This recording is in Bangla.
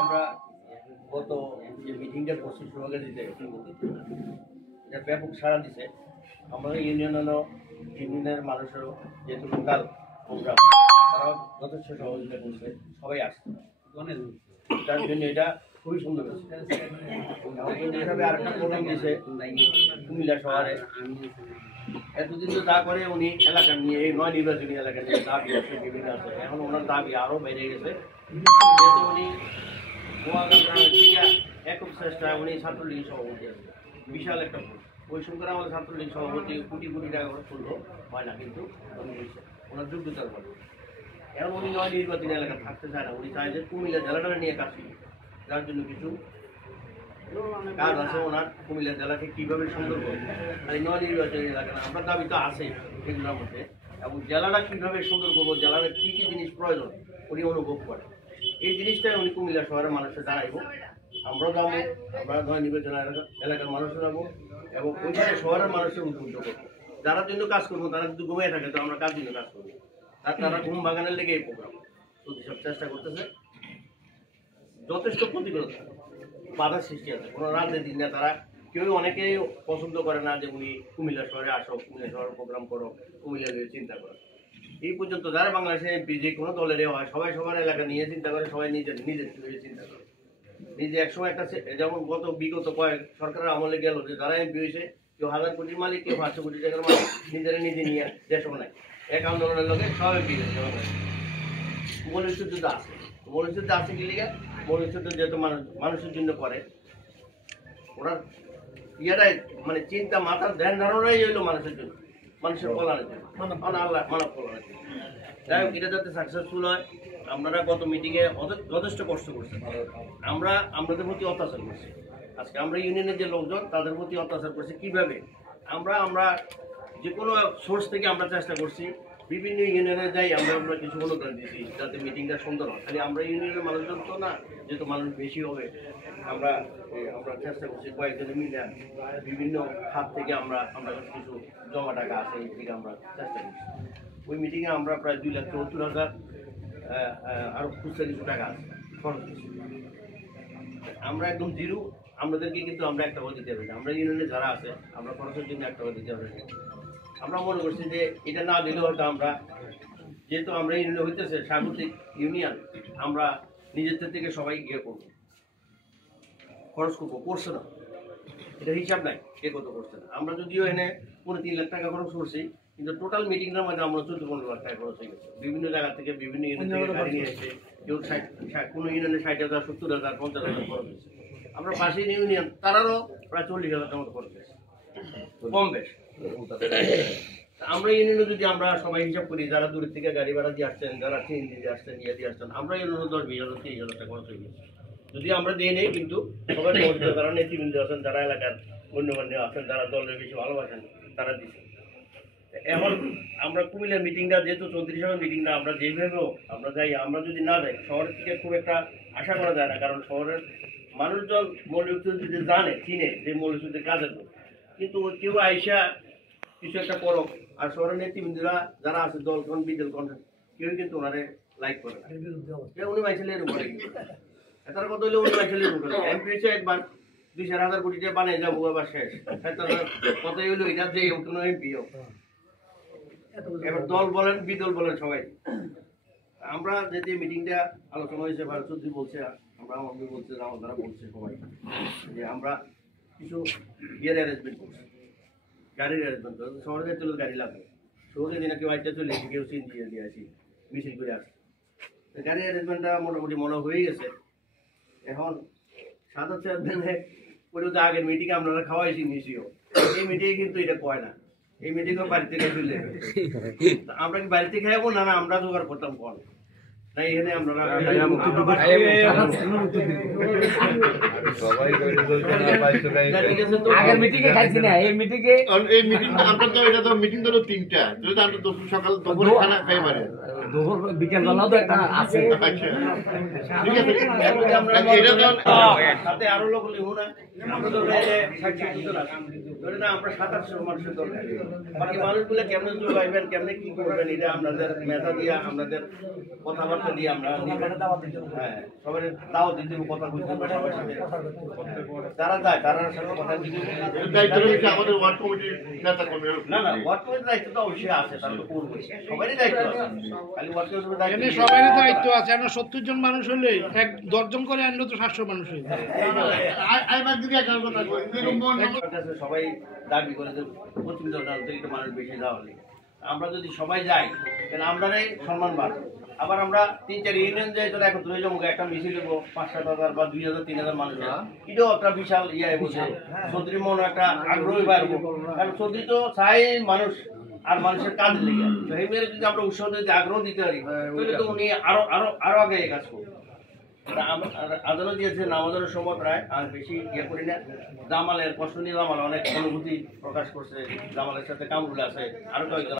আমরা গত যে মিটিংটা করছি সভাকে দিতে এটা ব্যাপক সাড়া দিছে। আমাদের ইউনিয়নের মানুষেরও যেহেতু লোকাল প্রোগ্রাম তারাও যথেষ্ট সহযোগিতা করছে, সবাই আসছে, তার জন্য এটা খুবই সুন্দর হয়েছে। এইভাবে আরেকটা প্রোগ্রাম দিয়েছে কুমিল্লা শহরে। এতদিন তো তা করে উনি এলাকা নিয়ে এই নয় নির্বাচনী এলাকা নিয়ে দাবি আছে, বিভিন্ন আছে, এখন ওনার দাবি আরও বেড়ে গেছে। যেহেতু উনি একক চেষ্টায় উনি ছাত্রলীগ সভাপতি আছে, বিশাল একটা ভুল। ওই সঙ্গে আমাদের ছাত্রলীগ সভাপতি কোটি কোটি টাকা করে তুললো হয় না, কিন্তু ওনার যোগ্যতার বলে এখন উনি নয় নির্বাচনী এলাকা থাকতে চায় না। উনি চায় যে কুমিল্লা জেলাটা নিয়ে কাজ করি, যার জন্য কিছু কাজ আছে ওনার। কুমিল্লা জেলাকে কীভাবে সুন্দর করবে আর এই নয় নির্বাচনী এলাকা না, আমরা দাবি তো আছে এগুলোর মধ্যে, এবং জেলাটা কীভাবে সুন্দর করবো, জেলার কী কী জিনিস প্রয়োজন উনি অনুভব করে, এই জিনিসটাই উনি কুমিল্লা শহরের মানুষের জানাইব। আমরাও যাবো, আমরা নয় নির্বাচন এলাকার মানুষও যাবো এবং ওইখানে শহরের মানুষের উদ্বুদ্ধ করবো। যারা জন্য কাজ করবো তারা যদি ঘুমিয়ে থাকে তো আমরা কার জন্য কাজ করবো, আর তারা ঘুম বাগানের লেগে এই প্রোগ্রাম প্রতি সব চেষ্টা করতেছে। যথেষ্ট প্রতিকূলতা বাধার সৃষ্টি আছে, কোনো রাজনীতিক না, তারা কেউ অনেকেই পছন্দ করে না যে উনি কুমিল্লা শহরে আসো, কুমিল্লা শহরে প্রোগ্রাম করো, কুমিল্লা নিয়ে চিন্তা করো। এই পর্যন্ত যারা বাংলাদেশে যে কোনো দলের হয় সবাই সবার এলাকা নিয়ে চিন্তা করে, সবাই নিজের চিন্তা করে। নিজে একসময় একটা যেমন বিগত কয়েক সরকারের আমলে গেল যে যারা এমপি হয়েছে কেউ 1000 কোটির মালিক, কেউ 500 কোটি টাকার মালিক, নিজেরা নিজে নিয়ে দেশ বানায় এক আন্দোলনের লোকে সব এমপি হয়েছে। মৌলযুদ্ধ আছে, মৌলযুদ্ধ আছে কি লিগে, মৌলযুদ্ধ যেহেতু মানুষের জন্য করে, ওনার ইয়েটাই মানে চিন্তা মাথার ধ্যান ধারণাই হইলো মানুষের জন্য, মানুষের কল্যাণের জন্য, আল্লাহ মানব কল্যাণের জন্য। যাই হোক, এটা যাতে সাকসেসফুল হয়, আপনারা গত মিটিংয়ে যথেষ্ট কষ্ট করছেন। আমরা আপনাদের প্রতি অত্যাচার করছি, আজকে আমরা ইউনিয়নের যে লোকজন তাদের প্রতি অত্যাচার করছি কীভাবে, আমরা যে কোনো সোর্স থেকে আমরা চেষ্টা করছি, বিভিন্ন ইউনিয়নে যাই আমরা কিছু অনুদান দিচ্ছি যাতে মিটিংটা সুন্দর হয়। খালি আমরা ইউনিয়নের মানুষজন তো না, যেহেতু মানুষ বেশি হবে, আমরা চেষ্টা করছি কয়েকজনে মিলে বিভিন্ন খাত থেকে আমরা কিছু জমা টাকা আছে এই থেকে আমরা চেষ্টা করছি। ওই মিটিংয়ে আমরা প্রায় 2,74,000 আরও খুচরা কিছু টাকা আছে খরচ করছি। আমরা একদম জিরো, আমাদেরকে কিন্তু আমরা একটা টাকা দিতে হবে না, আমরা ইউনিয়নে যারা আছে আমরা খরচের জন্য একটা টাকা দিতে হবে না। আমরা মনে করছি যে এটা না দিলেও হয়তো আমরা, যেহেতু আমরা ইউনিয়ন হইতেছে স্বাগতিক ইউনিয়ন, আমরা নিজেদের থেকে সবাই গিয়ে করবো, খরচ করবো, করছে না এটা হিসাব নাই কে কত করছে না। আমরা যদিও এনে 3 লাখ টাকা খরচ করছি, কিন্তু টোটাল মিটিংটার মধ্যে আমরা 14-15 লাখ টাকা খরচ হয়ে গেছে। বিভিন্ন জায়গা থেকে বিভিন্ন ইউনিয়ন থেকে গাড়ি নিয়ে এসে কেউ কোনো ইউনিয়নে 60,000, 70,000, 50,000 খরচ হয়েছে। আমরা পাশের ইউনিয়ন তারারও প্রায় 40,000 টাকা মতো খরচ হয়েছে, কম বেশ। আমরা ইউনিয়নে যদি আমরা সবাই হিসাব করি, যারা দূরের থেকে গাড়ি ভাড়া দিয়ে আসছেন, যারা ট্রেন দিয়ে আসছেন, দিয়ে আসছেন, আমরা ইউনিয়নে 10-20,000, 30,000 টাকা খরচ হয়ে গেছে। যদি আমরা দিয়ে নেই, কিন্তু সবাই যারা নেতৃবৃন্দ আছেন, যারা এলাকার গণ্যমান্য আছেন, যারা দলের বেশি ভালোবাসেন, তারা দিচ্ছেন। এখন আমরা কুমিল্লার মিটিংটা যেহেতু 34 মিটিংটা আমরা যেভাবেও আমরা যাই, আমরা যদি না যাই শহরের থেকে খুব একটা আশা করা যায় না, কারণ শহরের মানুষজন মৌলযুদ্ধ যদি জানে চিনে যে মৌলযুদ্ধের কাজের লোক, কিন্তু কেউ আইসা কিছু একটা করো, আর শহরের নেতৃবৃন্দরা যারা আছে দল কোন বিদল কোন কেউ কিন্তু ওনারে লাইক করে না, উনি মাইছেলের উপরে এটার কথা হইলে উনি মাইছেলের উপরে এমপি হয়েছে একবার 2,000 কোটি টাকা বানিয়ে যাবো আবার শেষ, কথাই হইলো এটা যে কোনো এমপি হোক। এবার দল বলেন বিদল বলেন সবাই। আমরা যে মিটিংটা আলোচনা হয়েছে, ভারতী বলছে, আমরা আমি বলছে, আমার দ্বারা বলছে সবাই যে আমরা কিছু ইয়ের অ্যারেঞ্জমেন্ট করছি, গাড়ির অ্যারেঞ্জমেন্ট করছি। শহরে যেতে হলে গাড়ি লাগবে, শহরে দিনে কেউ আইটা চলে এসে কেউ সিন দিয়ে আসি মিছিল করে আসি, গাড়ির অ্যারেঞ্জমেন্টটা মোটামুটি মনে হয়ে গেছে। এখন সাদা চেয়ারম্যানে ওটা তো আগের মিটিংয়ে আপনারা খাওয়াইছি নিশ্চয়, এই মিটিংয়ে কিন্তু এটা কয় না, এই মিটিংও বাড়ি থেকে চলে আমরা কি বাড়িতে খাইবো না, আমরা জোগাড় করতাম কল না, এখানে আমরা সকাল দুপুরে খানা খাই পারে, বিকেল বেলাও তো একটা আছে, সাথে আরো লোক লিখো না, আমরা তো 60-70 জন ওটা না আমরা 2700 মানুষের দরকার। বাকি মানুষগুলো কেমনে যোগাইবেন, কেমনে কি করবেন, এটা আপনাদের মেধা দিয়ে, আপনাদের কথাবার্তা দিয়ে আমরা হ্যাঁ সবাই দাওয়াত দিতে হবে, কথা বলতে হবে সবার সাথে। যারা যায় তারা সাথে কথা দিতে আমাদের ওয়ার্ড কমিটির নেতা কর্মী না ওয়ার্ড কমিটির দায়িত্ব তো অবশ্যই আছে, তারা তো করবে, সবারই দায়িত্ব আছে, খালি ওয়ার্ড কমিটির দায়িত্ব এমনি সবারই দায়িত্ব আছে। আমরা 70 জন মানুষ হলে 10 জন করে আনলে তো 700 মানুষ হয়ে যায়। সবাই দাবি করে যে 25 জন অতিরিক্ত মানুষ বেশি যাওয়া হলে আমরা যদি সবাই যাই তাহলে আমরাই সম্মান বাড়বে। আবার আমরা 3-4 ইউনিয়ন যাই তাহলে একত্র হয়ে যাবো, একটা মিছিল দেবো 5-7 হাজার বা 2000-3000 মানুষের, এটাও একটা বিশাল ইয়ে বলছে। চৌধুরী মনে একটা আগ্রহী বাড়বো, কারণ চৌধুরী তো চাই মানুষ আর মানুষের কাজ লেগে, তো এই মেয়ের যদি আমরা উৎসাহ যদি আগ্রহ দিতে পারি তাহলে তো উনি আরো আরো আরো আগে কাজ করবো। আদালত দিয়েছে নামাজের সময় প্রায় আর বেশি ইয়ে করি না। জামালের কষ্ট নিয়ে জামাল অনেক অনুভূতি প্রকাশ করছে, জামালের সাথে কামরুল আছে, আরো কয়েকজন